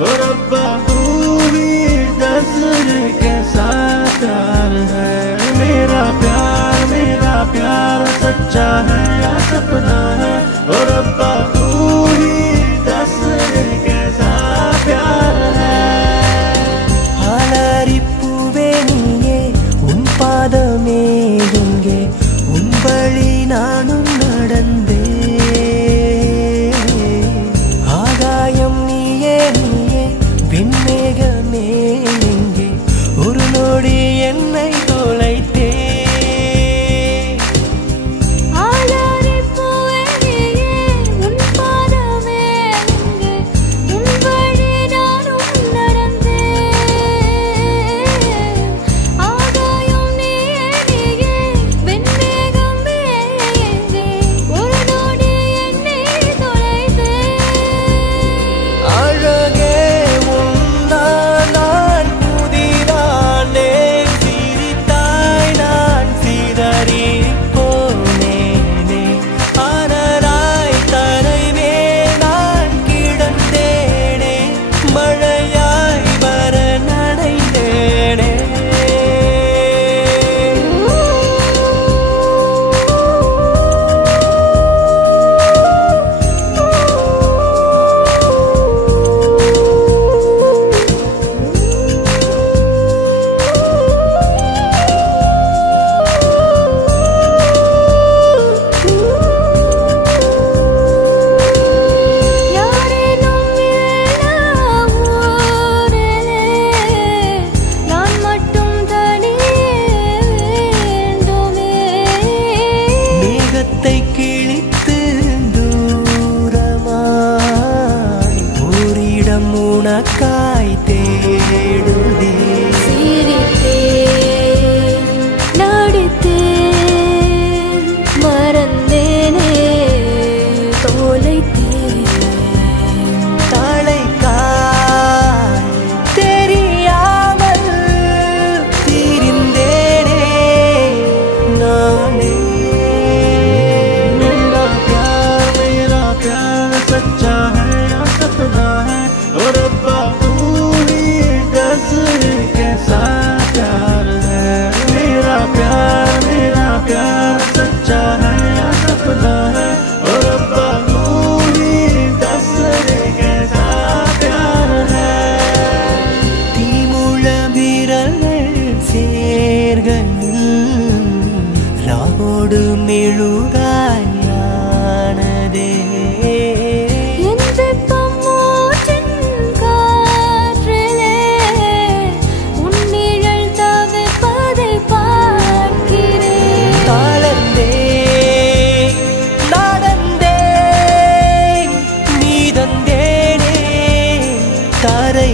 और रब्बा तू भी नज़र के साथ प्यार है। मेरा प्यार सच्चा है या सपना है। और रब्बा तू ही नज़र के साथ प्यार है। हालारिपूवे नीये उन पादमे एंगे उन बळि नानुम नडंदे आगायम नीये विन्मेगमे एंगे ओरु नोडी एन्नै तोलैते உனக்காய் தேடுதே சிரித்தேன் நடித்தேன் மறந்தேனே தொலைத்தேன் தலைக்காய் தெரியாமல் திரிந்தேனே நானே मेरा प्यार सच्चा है या सपना है। और रब्बा तू ही नज़र के साथ प्यार है। मेरा प्यार सच्चा है या सपना है। और रब्बा तू ही नज़र के साथ प्यार है। தீமுழ விரல்கள் சேர்கையில் ராவோடு மெழுகாயானதே தரை